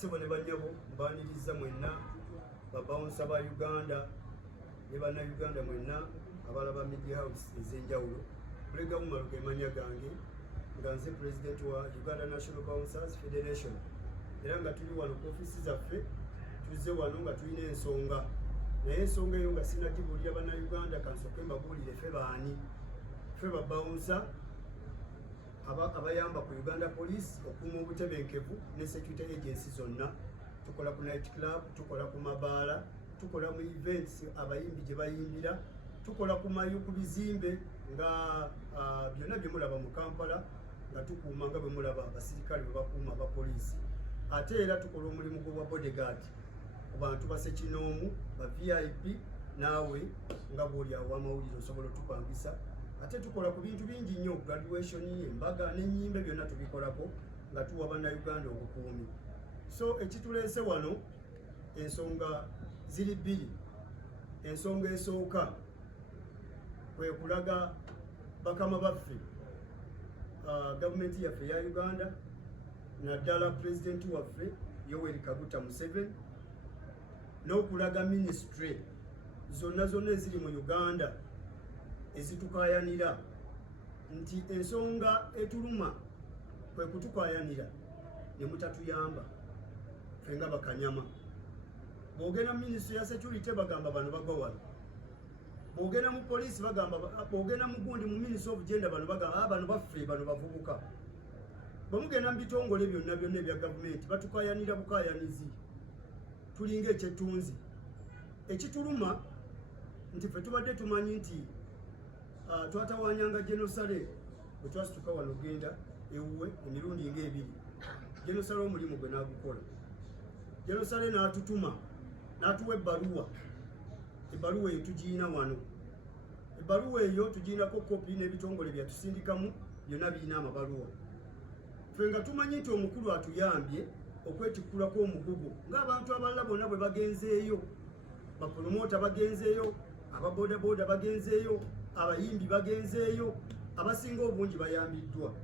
basebo ne banyabo mbaniriza mwenna babawunsa ba Uganda ne bannayuganda mwenna abalaba media house ez'enjawulo. Bulega Umaro ge manya gange nga nze president wa Uganda National Bouncers Federation. Era nga tuli wano ku ofisi zaffe, tuzze wano nga tulina ensonga. Naye ensonga eyo nga sinagibulira bannayuganda kansooke mbabuulire ffe baani. Ffe babawunsa abayamba ku Uganda Police okuuma obutebenkevu ne security agency zonna. Tukola ku night club, tukola ku mabaala, tukola mu events abayimbi gye bayimbira, tukola ku bizimbe nga byonna bye mulaba mu Kampala nga tukuuma nga bwe mulaba abasirikale bwe bakuuma abapoliisi. Ate era tukola omulimu gwa bodyguard ku bantu basekinoomu ba VIP naawe nga bw'oli awo amawulire osobola otupangisa. Ate tukola ku bintu bingi nnyo, graduation, embaga n'ennyimbe byonna tubikolako nga tuwa bannayuganda obukuumi. So ekituleese wano ensonga ziri bbiri. Ensonga esooka kwe kulaga bakama baffe gavumenti yaffe ya Uganda naddala pulezidenti waffe Yoweri Kaguta Museveni n'okulaga ministry zonna eziri mu Uganda ezitukayanira nti ensonga etuluma kwe kutukayanira ne mutatuyamba ffe nga bakanyama. Bw'ogenda mu ministry ya security bagamba bano bagwa wano, bw'ogenda mu police bagamba, bw'ogenda mu gundi mu ministry of gender bano bagamba bano baffe bano bavubuka. Bamugenda mu bitongole byonna ebya gavumenti batukayanira bukayanizi, tulinga ekyetunzi. Ekituluma nti ffe tubadde tumanyi nti twatawanyanga Jenosale bwe twasituka wano genda ewuwe emirundi ng'ebiri. Jenosale omulimu gwe n'agukola. Jenosale n'atutuma n'atuwa ebbaluwa eyo tugiina wano. Ebbaluwa eyo tugiinako kopi n'ebitongole byatusindikamu byonna birina amabaluwa. Ffe nga tumanyi nti omukulu atuyambye okwetikkulako omugugu ng'abantu abalala bonna bwe bagenzeeyo, bapromota bagenzeeyo, ababoodabooda bagenzeeyo, abayimbi bagenzeeyo, abasinga obungi bayambiddwa.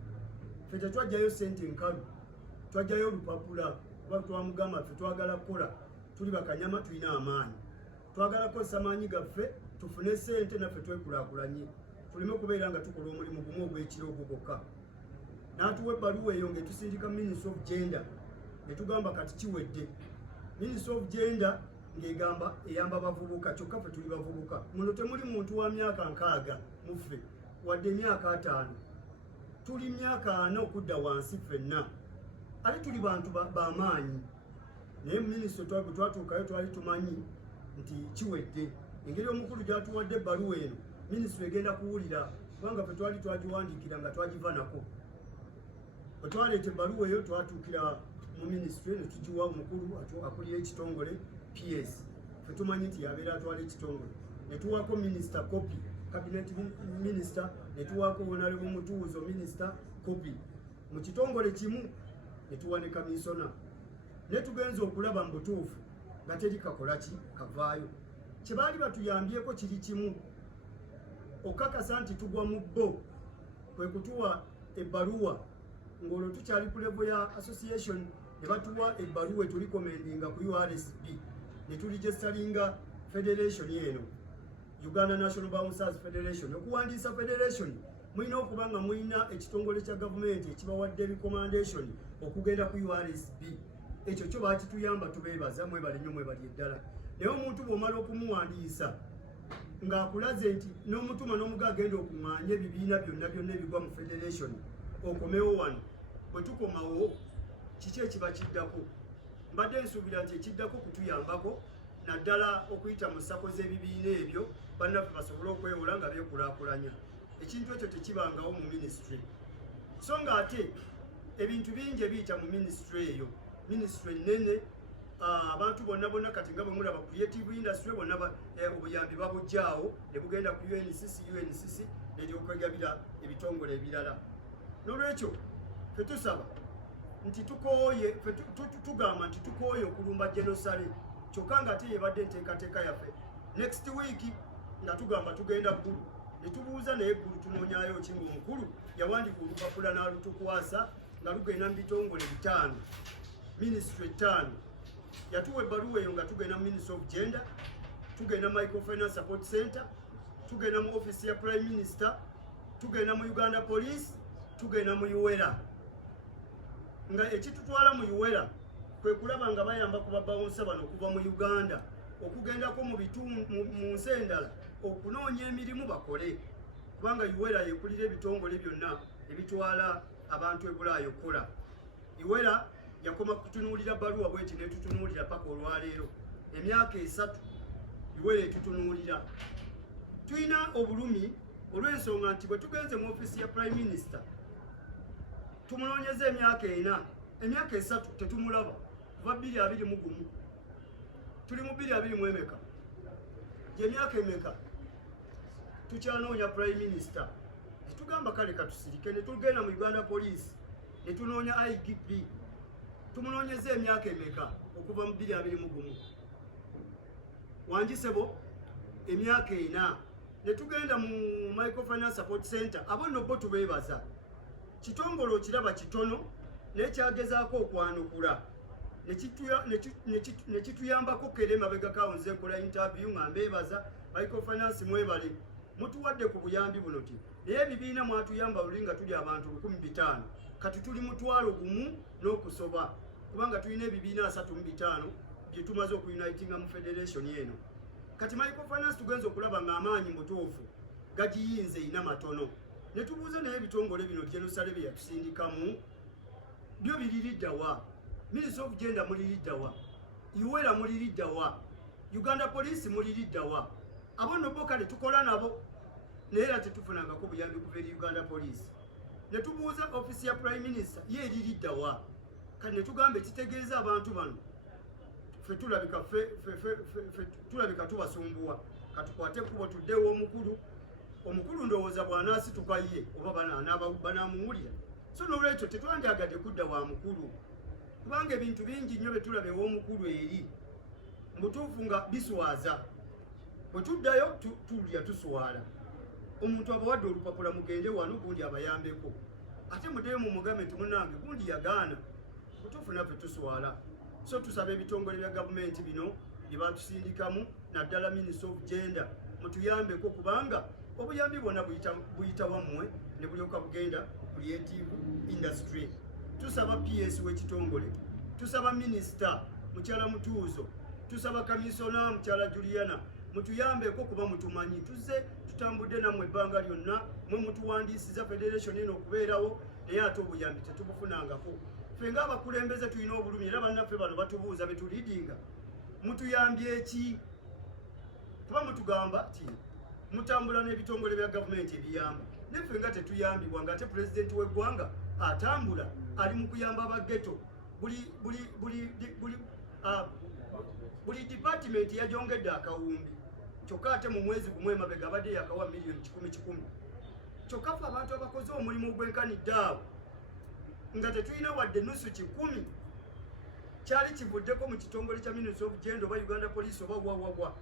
Ffe tetwajjayo ssente nkalu, twajjayo olupapula kuba twamugamba ffe twagala kukola, tuli bakanyama, tulina amaanyi, twagala kukozesa maanyi gaffe tufune ssente naffe twekulaakulanye, tuleme kubeera nga tukola omulimu gumu ogw'ekiro ogugokka. N'atuwa ebbaluwa eyo ng'etusindika Ministry of Gender ne tugamba kati kiwedde. Ministry of Gender ng'egamba eyamba bavubuka, kyokka ffe tuli bavubuka. Muno temuli muntu wa myaka 6 muffe wadde emyaka 5, tuli myaka 4 okudda wansi ffenna. Ali tuli bantu b'amaanyi. Naye ministry twatuukayo twali tumanyi nti kiwedde. Engeri omukulu gy'atuwadde ebbaluwa eno ministry egenda kuwulira, kubanga ffe twali twagiwandiikira nga twagiva nako. Bwe twaleeta ebbaluwa eyo twatuukira mu ministry ne tugiwa omukulu akulira ekitongole PS. Ffe tumanyi nti yabeera atwala ekitongole. Ne tuwaako minister copy, cabinet minister, ne tuwaako honorable Mutuuzo minister copy. Mu kitongole kimu ne tuwa ne kamisona. Ne tugenza okulaba mu butuufu nga teri kakola ki kavaayo. Kye baali batuyambyeko kiri kimu, okakasa nti tugwa mu bbo kwe kutuwa ebbaluwa ng'olwo tukyali ku level ya association ne batuwa ebbaluwa tulikomendinga ku URSB ne tuligestalinga federation eno, Uganda National Bouncers Federation. Okuwandiisa federation mulina okuba nga mulina ekitongole kya gavumenti ekibawadde recommendation okugenda ku URSB. Ekyo kyo bakituyamba, tubeebaza, mwebale nnyo, mwebali eddala. Naye omuntu bw'omala okumuwandiisa ng'akulaze nti n'omutuma n'omuga agenda okuŋŋaanya ebibiina byonna ebigwa mu federation, okomewo wano. Bwe tukomawo kiki ekiba kiddako? Mbadde nsuubira nti ekiddako kutuyambako naddala okuyita mu ssako z'ebibiina ebyo bannaffe basobole okwewola nga beekulaakulanya. Ekintu ekyo tekibangawo mu ministry. So ng'ate ebintu bingi ebiyita mu ministry eyo, ministry nnene, abantu bonna kati nga bwe mulaba creative industry bonna obuyambi babujjaawo ne bugenda ku UNCC n'eryokwegabira ebitongole ebirala. N'olwekyo ffe tusaba nti tukooye, tugamba nti tukooye okulumba Jenosale, kyokka ng'ate yebadde enteekateeka yaffe. Next week nga tugamba tugenda ggulu ne tubuuza naye ggulu tunoonyaayo ki ng'omukulu yawandiika olupapula n'alutukwasa nga lugenda mu bitongole 5 ministry 5 yatuwa ebbaluwa eyo nga tugenda mu Ministry of Gender, tugenda Microfinance Support Center, tugenda mu office ya Prime Minister, tugenda mu Uganda Police, tugenda mu UWERA. Nga ekitutwala mu UWERA kwe kulaba nga bayamba ku babawonsa bano okuva mu Uganda okugendako mu nsi endala okunoonya emirimu bakole, kubanga UWERA yekulira ebitongole byonna ebitwala abantu ebulaayo okukola. UWERA yakoma kutunuulira bbaluwa bweti netutunuulira paka olwaleero, emyaka 3 UWERA etutunuulira. Tulina obulumi olw'ensonga nti bwe tugenze mu ofisi ya Prime Minister tumunoonyeza emyaka 4, emyaka 3 tetumulaba kuva 2021 tuli mu 2020 emeka gy'emyaka emeka tukyanoonya Prime Minister. Netugamba kale katusirike, netugenda mu Uganda Police netunoonya IGP, tumunoonyeza emyaka emeka okuva mu 2021 wangisebo emyaka 4. Netugenda mu Microfinance Support Center, abo nno bo tubeebaza. Kitongole okiraba kitono nekyagezaako okwanukula nekituyambako kere mabega kawunze nkola interview nga mbeebaza Microfinance mwebale mutuwadde ku buyambi buno ti naye ebibiina mwatuyamba luli nga tuli abantu 1500 kati tuli mutwalo gumu n'okusoba kubanga tulina ebibiina 35 bye tumaze okunitinga mu federation eno. Kati Microfinance tugenza okulaba ng'amaanyi mutuufu gagiyinze ina matono. Netubuuza naye ebitongole bino Jerusalem bye yatusindikamu byo biririddawa? Ministry of Gender muliriddawa? UWERA muliriddawa? Uganda Police muliriddawa? Abo nno bo kale tukola nabo naye era tetufunangako buyambi kuva eri Uganda Police. Netubuuza ofisi ya Prime Minister ye eririddawa? Kati netugamba ekitegeeza abantu bano tulabika tubasumbuwa, katukwate kubo tuddewo omukulu ndowooza bw'anaasituka ye oba banaamuwulira. So n'olwekyo tetwandyagadde kudda wa mukulu kubanga ebintu bingi nnyo betulaba ew'omukulu eri mutuufu nga biswaza. Bwe tuddayo tulya tuswala. Omuntu abawadde olupapula mugende wano gundi abayambeko, ate muddeyo mu mugambe nti munnange gundi yagaana, mutuufu naffe tuswala. So tusaba ebitongole bya gavumenti bino bye batusindikamu naddala Ministry of Gender mutuyambeko kubanga obuyambi bwonna buyita wammwe ne bulyoka bugenda ku creative industry. Tusaba PS w'ekitongole, tusaba Minister Mukyala Mutuuzo, tusaba Kamisona Mukyala Juliana mutuyambeko kuba mutumanyi tuze tutambudde nammwe ebbanga lyonna mwe mutuwandiisiza federation eno okubeerawo naye ate obuyambi tetubufunangako. Ffe ng'abakulembeze tulina obulumi era bannaffe bano batubuuza betulidinga mutuyambye ki? Kuba mutugamba ti mutambula n'ebitongole bya gavumenti ebiyamba neffe nga tetuyambibwa ng'ate pulezidenti w'eggwanga atambula ali mu kuyamba abageto. Buli department yajongedde akawumbi kyokka ate mu mwezi gumu emabega abadde yakawa million 10,000 kyokka ffe abantu abakoze omulimu ogwenkanidde awo nga tetulina wadde nusu 10 kyali kivuddeko mu kitongole kya Ministry of Gender oba Uganda Police oba wawagwa.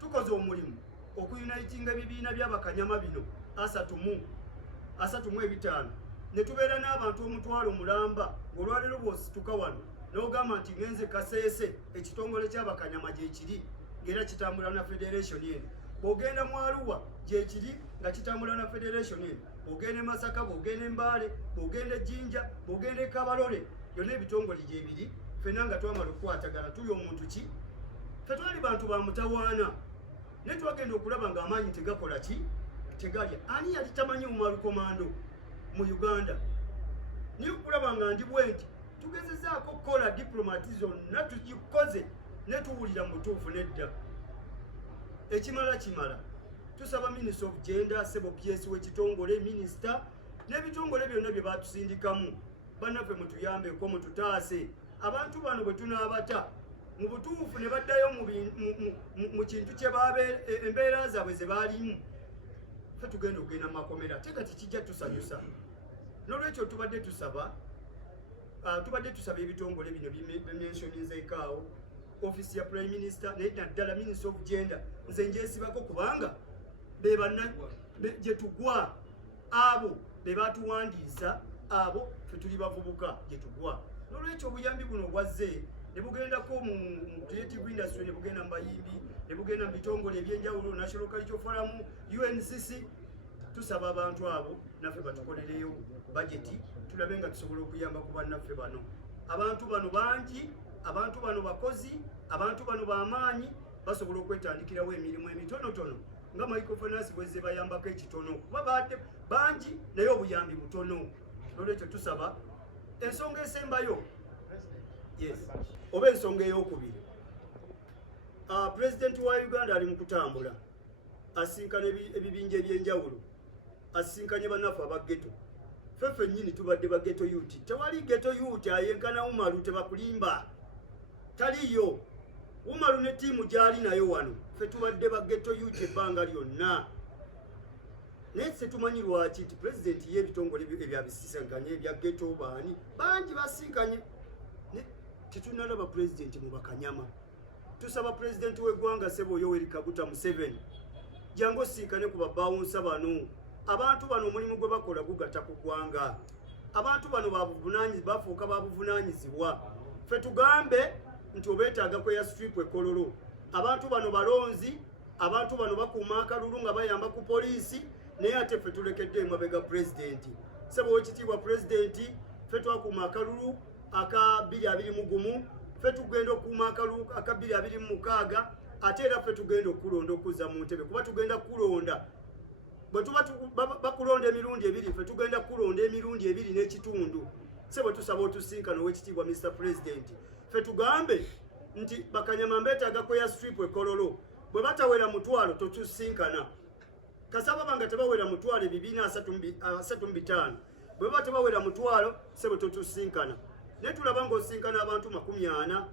Tukoze omulimu okunitinga ebibiina by'abakanyama bino 35 ne tubeera n'abantu omutwalo mulamba. Olwaleero bw'osituka wano n'ogamba nti ngenze Kaseese ekitongole ky'abakanyama gyekiri ng'era kitambula na federation eno. Bw'ogenda mu Arua gyekiri nga kitambula na federation eno. Bw'ogenda Masaka, bw'ogenda Mbale, bw'ogenda Jinja, bw'ogenda Kabalole, byonna ebitongole gyebiri. Ffenna nga twamala okukwatagana tuli omuntu ki? Ffe twali bantu ba mutawaana naye twagenda okulaba ng'amaanyi tegakola ki? Tegalya. Ani yali tamanyi mu malukomando mu Uganda? Niyo okulaba nga ndi bwenti tugezezaako okukola diplomati zonna tugikoze ne tuwulira mu butuufu nedda. Ekimala tusaba Ministry of Gender, Sebo PS w'ekitongole, Minister n'ebitongole byonna bye batusindikamu bannaffe mutuyambeko mututaase. Abantu bano bwe tunaabata mu butuufu ne baddayo mu kintu kye embeera zaabwe ze baalimu ffe tugenda okugenda mu makomera ate kati kijja tusanyusa. N'olwekyo tubadde tusaba ebitongole bino bimensioninzeekaawo ofisi ya Prime Minister naye naddala Ministry of Gender nze ngyesibako kubanga gye tugwa abo be batuwandiisa abo ffe tuli bavubuka gye tugwa. Nolwekyo obuyambi buno bwazze ne bugendako mu creative industry, ne bugenda mu bayimbi, ne bugenda mu bitongole ebyenjawulo, National Cultural Forum, UNCC. Tusaba abantu abo naffe batukolereyo budgeti tulabe nga tusobola okuyamba ku bannaffe bano. Abantu bano bangi, abantu bano bakozi, abantu bano bamaanyi, basobola okwetandikirawo emirimu emitonotono nga microfinance bwezze bayambako ekitono, kuba baadde bangi naye obuyambi butono. Nolwekyo tusaba ensonga esembayo, yes, oba ensonga ey'okubiri, President wa Uganda ali mu kutambula, asinkana ebibinja ebyenjawulo, asinkanye bannaffe aba ghetto. Feffe nnyini tubadde ba ghetto youth. Tewali ghetto youth ayenkana Umaru tebakulimba, taliyo. Umaru ne tiimu gyali nayo wano, ffe tubadde ba ghetto youth ebbanga lyonna. Naye ffe tumanyi lwaki nti president y'ebitongole ebyabisinkanye ebya ghetto baani bangi basinkanye, tetunalaba president mu bakanyama. Tusaba president w'eggwanga Ssebo Yoweri Kaguta Museveni jangu osinkane ku babawunsa bano. Abantu bano omulimu gwe bakola gugatta ku ggwanga. Abantu bano bafuuka babuvunaanyizibwa. Ffe tugambe nti obeetaaga kweya strip ekololo. Abantu bano balonzi, abantu bano bakuuma akalulu nga bayamba ku poliisi, naye ate ffe tulekedde emabega pulezidenti. Ssebo w'ekitiibwa pulezidenti, ffe twakuuma akalulu aka 2021, ffe tugenda okukuuma akalulu aka 2026, ate era ffe tugenda okulonda okuzza mu ntebe, kuba tugenda kulonda. Bwe tuba bakulonda emirundi ebiri, ffe tugenda kulonda emirundi 2 n'ekitundu. Ssebo tusaba otusinkano w'ekitiibwa Mr. President. Ffe tugambe nti bakanyama mbeetaaga kweya strip ekololo. Bwe batawera mutwalo totusinkana. Kasaba banga tebawera mutwalo 235. Bwe batawera mutwalo ssebo totusinkana. Ne tulaba ng'osinkana abantu 40,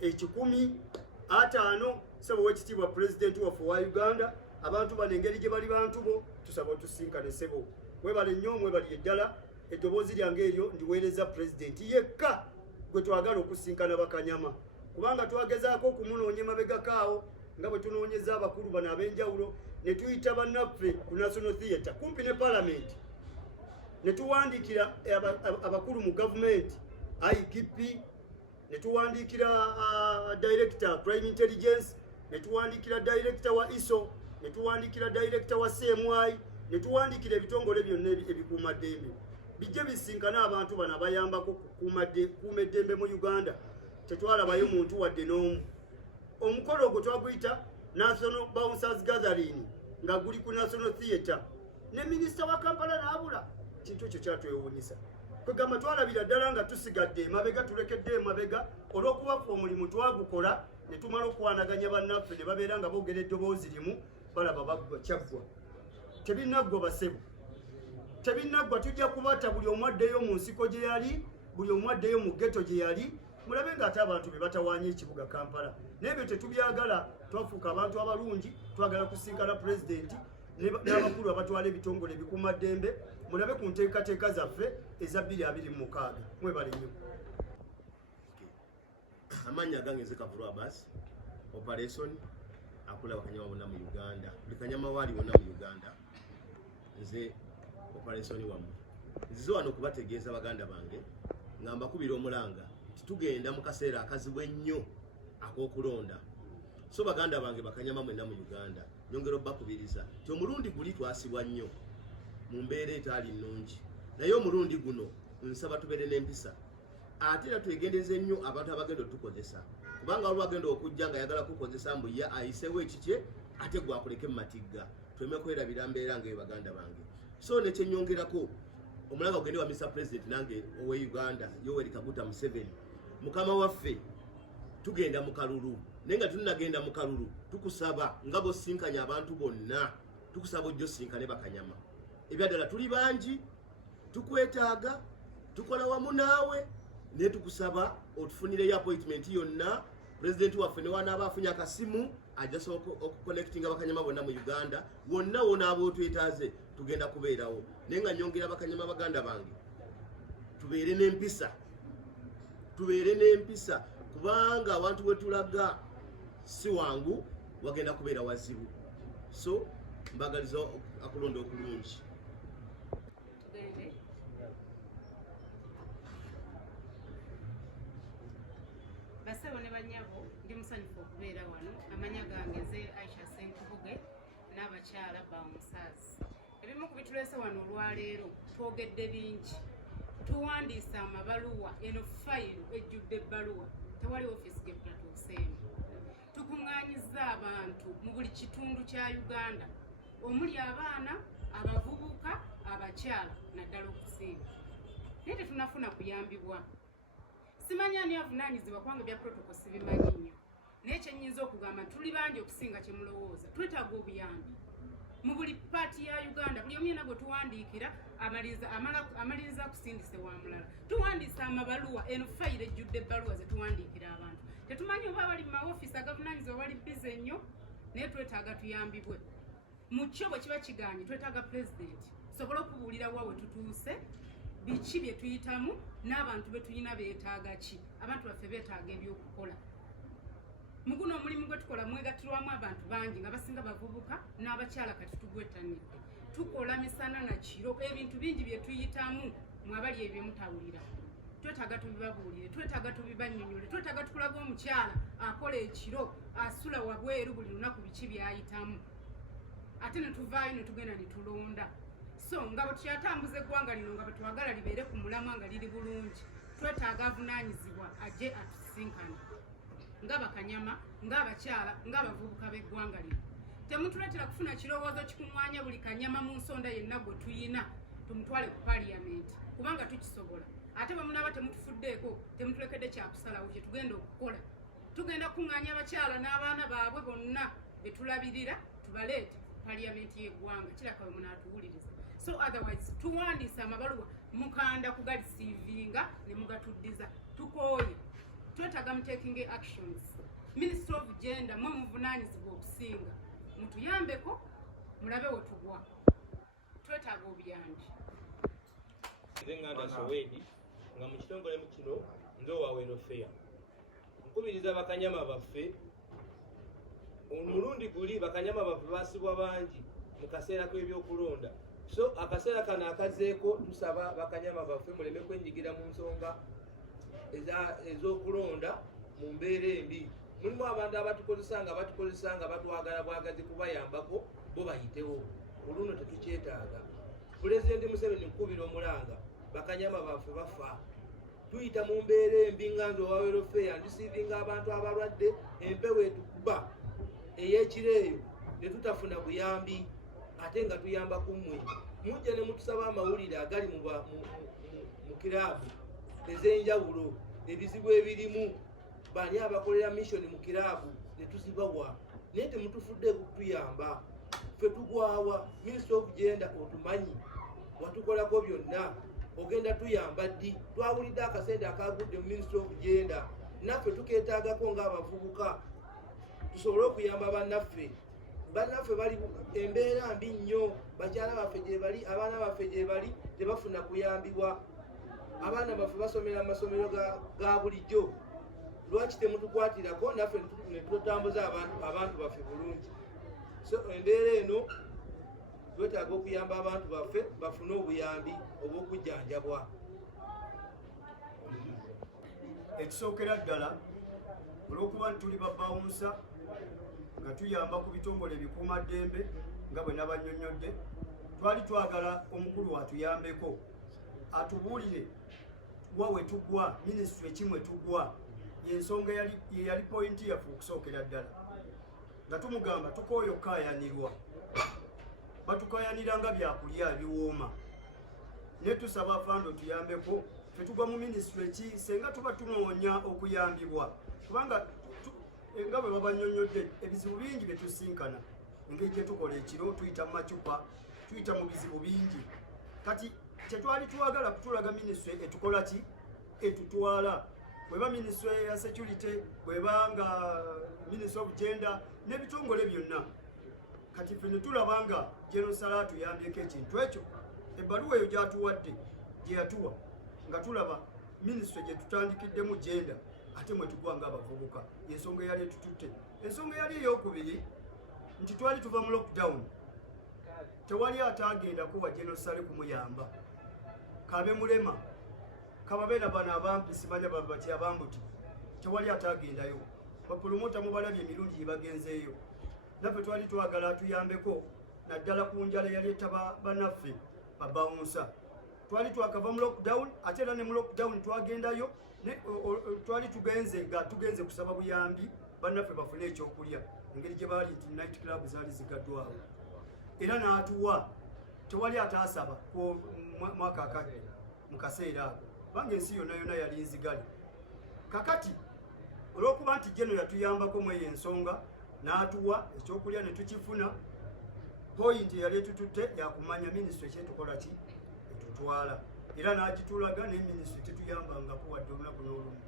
10, 5, ssebo w'ekitiibwa President waffe wa Uganda. Abantu bano engeri gye bali bantu bo, tusaba otusinkane ssebo. Mwebale nnyo, mwebali eddala. Eddoboozi lyange eryo ndiweereza President yekka gwe twagala okusinkana bakanyama. Kubanga twagezaako okumunoonya mabegakaawo nga bwe tunoonyeza abakulu bano ab'enjawulo, ne tuyita bannaffe ku National Theatre kumpi ne Parliament, ne tuwandiikira abakulu mu gavumenti, IGP, ne tuwandiikira Director Crime Intelligence, ne tuwandiikira Director wa ISO, ne tuwandiikira Director wa CMI, ne tuwandiikira ebitongole byonna ebikuuma ddembe. Bijje bisinkana abantu bano abayambako kukuuma eddembe mu Uganda. Tetwalabayo muntu wadde n'omu. Omukolo ogwo twaguyita National Bouncers Gathering nga guli ku National Theatre. Ne minisita wa Kampala n'abula. Kintu ekyo kyatwewuunyisa. Kwegamba twalabira ddala nga tusigadde emabega, tulekedde emabega olw'okuba omulimu twagukola ne tumala okwanaganya bannaffe ne babeera nga boogera eddoboozi limu balaba baggwa kyaggwa. Tebinaggwa Bassebo. Tebinaggwa, tujja kubata buli omu addeyo mu nsiko gye yali, buli omu addeyo mu ghetto gye yali. Mulabe nga ate abantu be batawaanya ekibuga Kampala. N'ebyo tetubyagala, twafuuka abantu abalungi, twagala kusinkana pulezidenti n'abakulu abatwala ebitongole ebikuuma ddembe. Mulabe ku nteekateeka zaffe eza 2026. Mwebale nnyo. Amannya gange nze Kavulu Abbas, operation akola bakanyama bonna mu Uganda. Buli kanyama waali wonna mu Uganda, nze operation wamu. Nzize wano okubategeeza baganda bange nga mbakubira omulanga tugenda mu kaseera akazibu ennyo ak'okulonda. So baganda bange bakanyama mwenna mu Uganda, nyongera obbakubiriza ti omulundi guli twasibwa nnyo mu mbeera etaali nnungi, naye omulundi guno nsaba tubeere n'empisa, ate era twegendeze nnyo abantu abagenda otukozesa, kubanga waliwo agenda okujja nga ayagala kukozesa mbu ye ayisewo ekikye ate gwakuleke mu matigga. Tuleme kwerabira mbeera ng'eyo baganda bange. So nekyenyongerako omulanga ogende wa Mr. President nange owe Uganda Yoweri Kaguta Museveni, mukama waffe tugenda mu kalulu, naye nga tunagenda mu kalulu tukusaba nga bosinkanya abantu bonna, tukusaba ojjo sinkane bakanyama. Ebyaddala tuli bangi, tukwetaaga, tukola wamu naawe, naye tukusaba otufunireyo appointment yonna. President waffe ne wanaaba afunye akasimu ajja okuconnectinga bakanyama bonna mu Uganda, wonna wonaaba otwetaaze tugenda kubeerawo. Naye nga nyongera bakanyama baganda bange tubeere n'empisa, tubeere n'empisa, kubanga abantu bwe tulaga si wangu wagenda kubeera wazibu. So mbagaliza akulonda okulungi. ne banyabo ndi musanyufu okubeera wano. Amanya gange nze Aisha Senkubuge n'abakyala bawunsaazi. Ebimu ku bituleese wano olwaleero twogedde bingi, tuwandiisa amabaluwa, eno fayiro ejjudde ebbaluwa, tewali ofiisi gye tutatuuseemu. Tukuŋŋaanyizza abantu mu buli kitundu kya Uganda omuli abaana, abavubuka, abakyala naddala okusinga. Naye tetunafuna kuyambibwa. Simanyi ani avunaanyizibwa kubanga ebya protocol sibimanyi nnyo. Naye kyennyinza okugamba tuli bangi okusinga kye mulowooza. Twetaaga obuyambi mu buli paati ya Uganda. Buli omu yenna gwe tuwandiikira amaliriza kusindise wa mulala. Tuwandiisa amabaluwa, eno fayiro ejjudde ebbaluwa ze tuwandiikira abantu. Tetumanyi oba bali mu maofiisi agavunaanyizibwa bali bize nnyo, naye twetaaga tuyambibwe. Mu kyo bwe kiba kigaanye twetaaga pulezidenti sobole okubuulira wa we tutuuse, biki bye tuyitamu, n'abantu be tulina beetaaga ki. Abantu baffe beetaaga ebyokukola. Mu guno omulimu gwe tukola mwegattulwamu abantu bangi nga basinga bavubuka n'abakyala kati tugwetanidde. Tukola misana na kiro, ebintu bingi bye tuyitamu mwabali ebyo mutawulira. Twetaaga tubibabuulire, twetaaga tubibannyonnyole, twetaaga tukulaga omukyala akola ekiro, asula wabweru buli lunaku biki byayitamu. Ate ne tuvaayo ne tugenda ne tulonda. So nga bwe tukyatambuza eggwanga lino nga bwe twagala libeere ku mulamwa nga liri bulungi, twetaaga avunaanyizibwa ajje atusinkane ng'abakanyama, ng'abakyala, ng'abavubuka b'eggwanga lino. Temutuleetera kufuna kirowoozo kikuŋŋaanya buli kanyama mu nsonda yenna gwe tuyina tumutwale ku paliyamenti kubanga tukisobola. Ate bwe munaaba temutufuddeeko temutulekedde kyakusalawo kye tugenda okukola. Tugenda kuŋŋaanya abakyala n'abaana baabwe bonna be tulabirira tubaleete paliyamenti y'eggwanga. Kiraka bwe munaatuwuliriza. So otherwise tuwandiisa amabaluwa mukanda kugalisiivinga ne mugatuddiza. Tukooye twetaaga mu taking actions. Ministry of Gender mwe muvunaanyizibwa okusinga, mutuyambeko mulabe we tugwa. Twetaaga obuyambi. Nze Nganda Soweedi nga mu kitongole mu kino nze owa welfare. Nkubiriza bakanyama baffe, omulundi guli bakanyama baffe baasibwa bangi mu kaseera k'ebyokulonda. So akaseera kano akazeeko tusaba bakanyama baffe muleme kwenyigira mu nsonga ez'okulonda mu mbeera embi. Mulimu abantu abatukozesa nga batwagala bwagazi kubayambako bo bayitewo. Oluno tetukyetaaga. Pulezidenti Museveni nkubira omulanga bakanyama baffe bafa. Tuyita mu mbeera embi nga nze owa welfare ndisiivinga abantu abalwadde, empewo etukuba ey'ekiro eyo ne tutafuna buyambi ate nga tuyamba ku mmwe. Mujja ne mutusaba amawulire agali mu kiraabu ez'enjawulo, ebizibu ebirimu, bani abakolera mission mu kiraabu ne tuzibawa. Naye temutufudde kutuyamba. Ffe tugwawa. Ministry of Gender otumanyi, watukolako byonna, ogenda tuyamba ddi? Twawulidde akasente akagudde mu Ministry of Gender, naffe tukeetaagako ng'abavubuka tusobole okuyamba bannaffe. Bannaffe bali embeera mbi nnyo, bakyala baffe gye bali, abaana baffe gye bali tebafuna kuyambibwa. Abaana baffe basomera mu masomero ga bulijjo. Lwaki temutukwatirako naffe ne tutambuza abantu baffe bulungi? So embeera eno twetaaga okuyamba abantu baffe bafune obuyambi obw'okujjanjabwa. Ekisookera ddala olw'okuba tuli babawunsa nga tuyamba ku bitongole ebikuumaddembe nga bwe nabannyonnyodde, twali twagala omukulu atuyambeko atubuulire wawe tugwa, minisitule ekimwe tugwa. Yensonga yali pointi yaffe okusookera ddala nga tumugamba tukooye okukaayanirwa. Batukayanira nga byakulya ebiwooma. Ne tusaba afande otuyambeko, ffe tugwa mu minisitule ki senga tuba tunoonya okuyambibwa kubanga nga bwe babannyonnyodde ebizibu bingi bye tusinkana. Engeri gye tukola ekiro tuyita mu macupa, tuyita mu bizibu bingi. Kati kyetwali twagala kutulaga minisitule etukola ki, etutwala. Bweba minisitule ya security, bweba nga Ministry of Gender n'ebitongole byonna. Kati ffe ne tulaba nga General Sala atuyambyeko ekintu ekyo. Ebbaluwa eyo gy'atuwadde gye yatuwa nga tulaba minisitule gye tutandikiddemu gender ate mwe tugwa ng'abavubuka. Ensonga yali etututte. Ensonga yali ey'okubiri nti twali tuva mu lockdown, tewali ataagendako wa General Sale kumuyamba. Kabe mulema kababeera bano abampi simanya babatya abambuti tewali atagendayo. Bapromota mubalabye emirundi gye bagenzeeyo. Naffe twali twagala atuyambeko naddala ku njala yaleeta bannaffe babawunsa. Twali twakava mu lockdown ate era ne mu lockdown twagendayo twali tugenze kusaba buyambi bannaffe bafune ekyokulya engeri gye baali nti night club zaali zigaddwawo era n'atuwa tewali ataasaba ku mwaka akadde mu kaseera ako bange ensi yonna yonna yali nzigale. Kakati olw'okuba nti jeno yatuyambako mu eyo ensonga n'atuwa ekyokulya ne tukifuna point yali etututte yakumanya minisitule ekyetukola ki etutwala era n'akitulaga ne minisitule tetuyambangako wadde olunaku n'olumu.